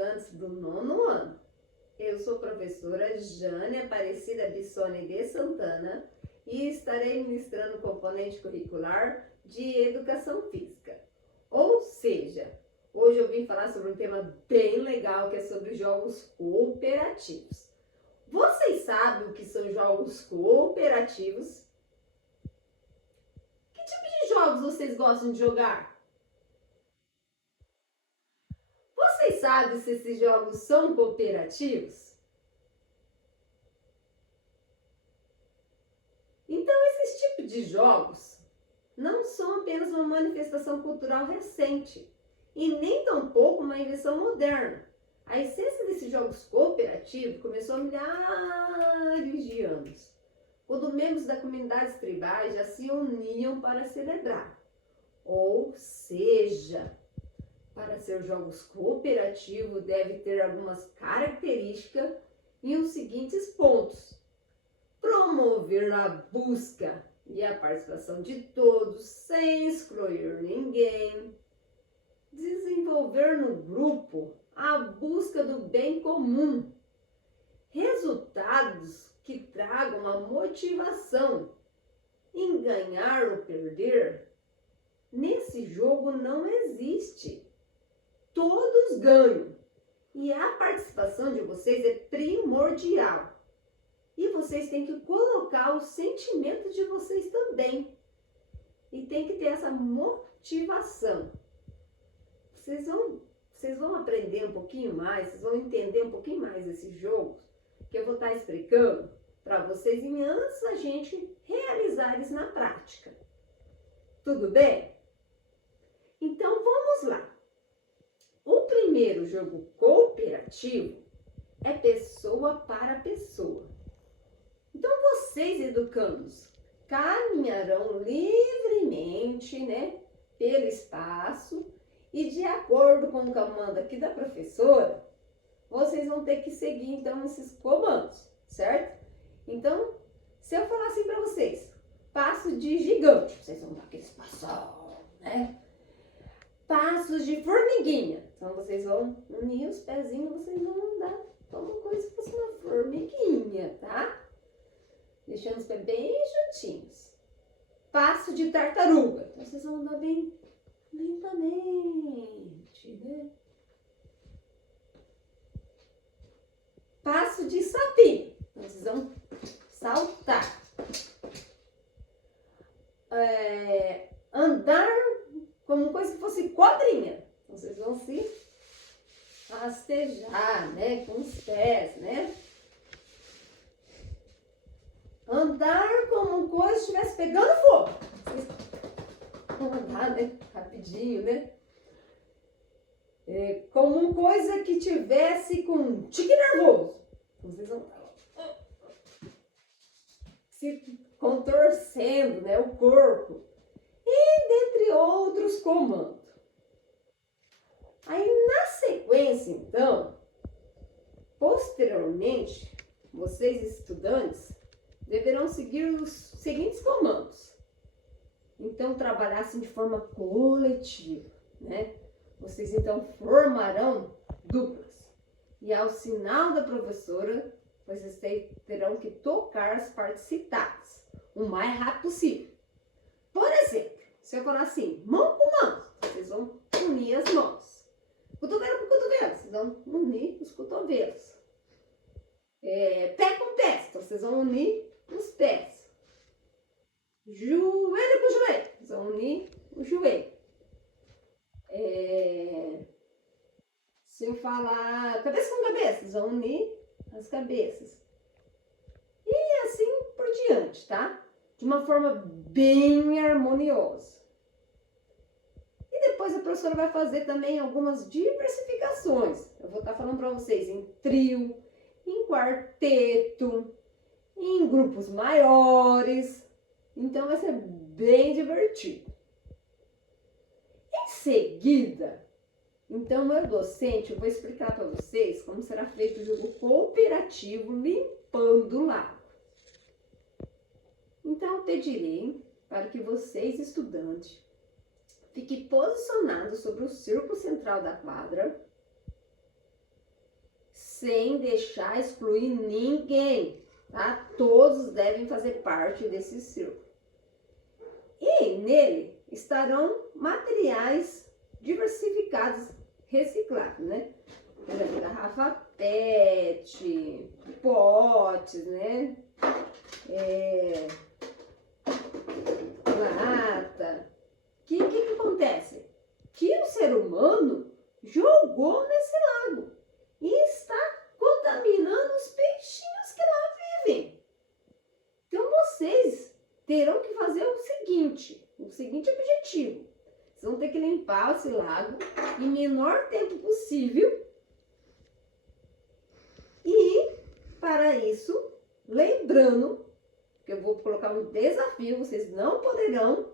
estudantes do 9º ano. Eu sou professora Jane Aparecida Bissoni de Santana e estarei ministrando o componente curricular de Educação Física. Ou seja, hoje eu vim falar sobre um tema bem legal que é sobre jogos cooperativos. Vocês sabem o que são jogos cooperativos? Que tipo de jogos vocês gostam de jogar? Vocês sabem se esses jogos são cooperativos? Então, esses tipos de jogos não são apenas uma manifestação cultural recente e nem tampouco uma invenção moderna. A essência desses jogos cooperativos começou há milhares de anos, quando membros das comunidades tribais já se uniam para celebrar. Ou seja, para ser jogos cooperativos deve ter algumas características e os seguintes pontos: promover a busca e a participação de todos sem excluir ninguém, desenvolver no grupo a busca do bem comum, resultados que tragam a motivação em ganhar ou perder. Nesse jogo não existe. Todos ganham e a participação de vocês é primordial. E vocês têm que colocar o sentimento de vocês também. E tem que ter essa motivação. Vocês vão aprender um pouquinho mais, vocês vão entender um pouquinho mais esses jogos que eu vou estar explicando para vocês e antes a gente realizar eles na prática. Tudo bem? Então vamos lá. O primeiro jogo cooperativo é pessoa para pessoa. Então vocês, educandos, caminharão livremente, pelo espaço e de acordo com o comando aqui da professora, vocês vão ter que seguir então esses comandos, certo? Então, se eu falar assim para vocês, passo de gigante, vocês vão dar aquele espação, Passos de formiguinha. Então, vocês vão unir os pezinhos, vocês vão andar como coisa que fosse uma formiguinha, tá? Deixando os pés bem juntinhos. Passo de tartaruga. Então, vocês vão andar bem lentamente, Passo de sapinho. Então, vocês vão saltar. Andar como coisa que fosse cobrinha. Então, vocês vão se rastejar, com os pés, Andar como coisa que estivesse pegando fogo. Vocês vão andar, rapidinho, como coisa que tivesse com um tique nervoso. Então, vocês vão se contorcendo, o corpo. E dentre outros comandos. Aí, na sequência, então, posteriormente, vocês estudantes deverão seguir os seguintes comandos. Então, trabalhar assim de forma coletiva, Vocês, então, formarão duplas. E ao sinal da professora, vocês terão que tocar as partes citadas o mais rápido possível. Por exemplo, se eu falar assim, mão com mão, vocês vão unir as mãos. Cotovelo com cotovelo, vocês vão unir os cotovelos. Pé com pé, então vocês vão unir os pés. Joelho com joelho, vocês vão unir o joelho. Se eu falar cabeça com cabeça, vocês vão unir as cabeças. E assim por diante, tá? De uma forma bem harmoniosa. E depois a professora vai fazer também algumas diversificações. Eu vou estar falando para vocês em trio, em quarteto, em grupos maiores. Então vai ser bem divertido. Em seguida, então eu docente, eu vou explicar para vocês como será feito o jogo cooperativo limpando o lago. Então, eu pedirei para que vocês, estudantes, fiquem posicionados sobre o círculo central da quadra sem deixar excluir ninguém, tá? Todos devem fazer parte desse círculo. E nele estarão materiais diversificados, recicláveis, né? Por exemplo, garrafa PET, potes, né? Lata. O que acontece? Que o ser humano jogou nesse lago e está contaminando os peixinhos que lá vivem. Então vocês terão que fazer o seguinte objetivo. Vocês vão ter que limpar esse lago em menor tempo possível. E para isso, lembrando que eu vou colocar um desafio, vocês não poderão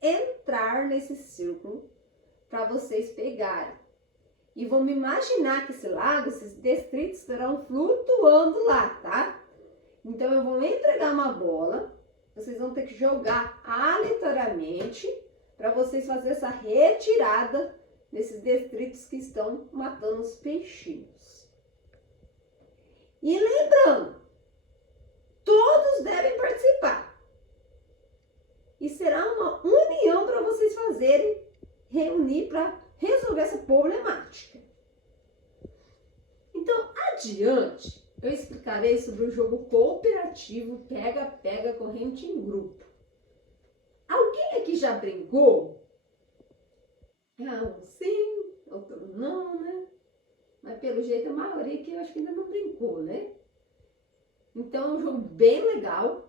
entrar nesse círculo para vocês pegarem. E vamos imaginar que esse lago, esses detritos estarão flutuando lá, tá? Então eu vou entregar uma bola, vocês vão ter que jogar aleatoriamente para vocês fazerem essa retirada desses detritos que estão matando os peixinhos. E lembrando, todos devem participar. E será uma união para vocês fazerem, reunir para resolver essa problemática. Então, adiante, eu explicarei sobre o jogo cooperativo pega-pega corrente em grupo. Alguém aqui já brincou? Um sim, outro não, né? Mas pelo jeito a maioria que eu acho que ainda não brincou, né? Então é um jogo bem legal.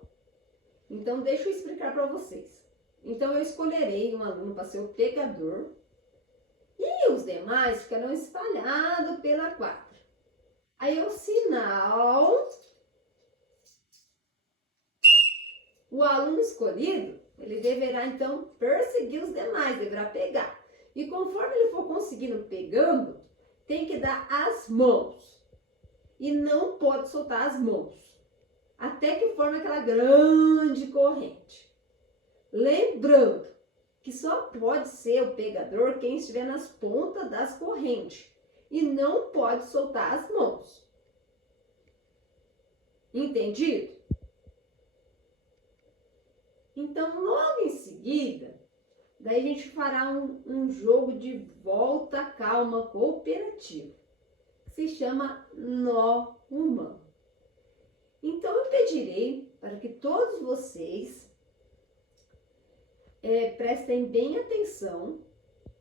Então deixa eu explicar para vocês. Então eu escolherei um aluno para ser o pegador e os demais ficarão espalhados pela quadra. Aí o sinal, o aluno escolhido, ele deverá então perseguir os demais, deverá pegar. E conforme ele for conseguindo pegando, tem que dar as mãos. E não pode soltar as mãos. Até que forme aquela grande corrente. Lembrando que só pode ser o pegador quem estiver nas pontas das correntes. E não pode soltar as mãos. Entendido? Então, logo em seguida, daí a gente fará um jogo de volta calma cooperativo, que se chama nó humano. Então, eu pedirei para que todos vocês prestem bem atenção.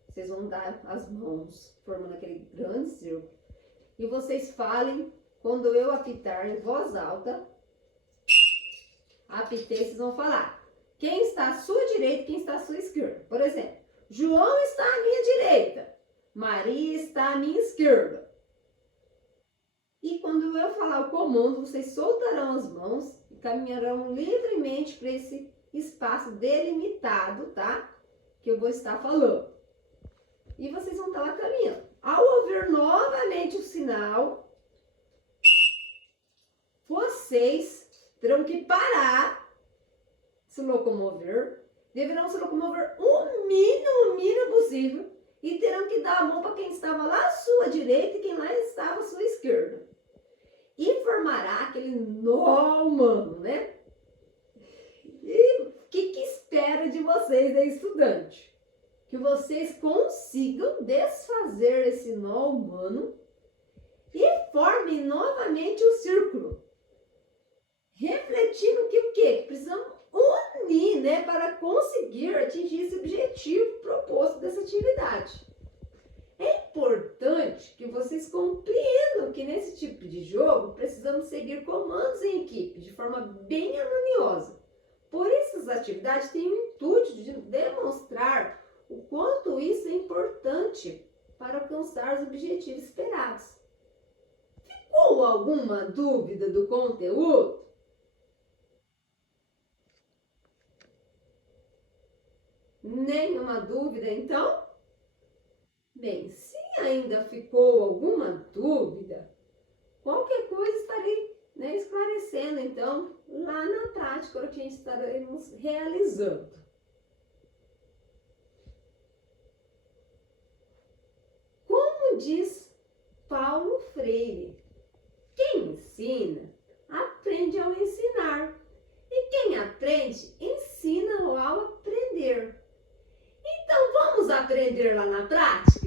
Vocês vão dar as mãos, formando aquele grande círculo. E vocês falem, quando eu apitar em voz alta, apitei, vocês vão falar. Quem está à sua direita e quem está à sua esquerda. Por exemplo, João está à minha direita, Maria está à minha esquerda. E quando eu falar o comando, vocês soltarão as mãos e caminharão livremente para esse espaço delimitado, tá? Que eu vou estar falando. E vocês vão estar lá caminhando. Ao ouvir novamente o sinal, vocês terão que parar, se locomover, deverão se locomover o mínimo possível e terão que dar a mão para quem estava lá à sua direita e quem lá estava à sua esquerda. E formará aquele nó humano, né? E o que espera de vocês, estudante? Que vocês consigam desfazer esse nó humano e formem novamente o círculo. Refletindo que o quê? Precisamos unir, né, para conseguir atingir esse objetivo proposto dessa atividade. É importante que vocês compreendam que nesse tipo de jogo precisamos seguir comandos em equipe de forma bem harmoniosa. Por isso, as atividades têm o intuito de demonstrar o quanto isso é importante para alcançar os objetivos esperados. Ficou alguma dúvida do conteúdo? Nenhuma dúvida, então? Bem, se ainda ficou alguma dúvida, qualquer coisa estarei esclarecendo, então, lá na prática que a gente estaremos realizando. Como diz Paulo Freire, ensina, aprende ao ensinar. E quem aprende, ensina ao aprender. Então, vamos aprender lá na prática?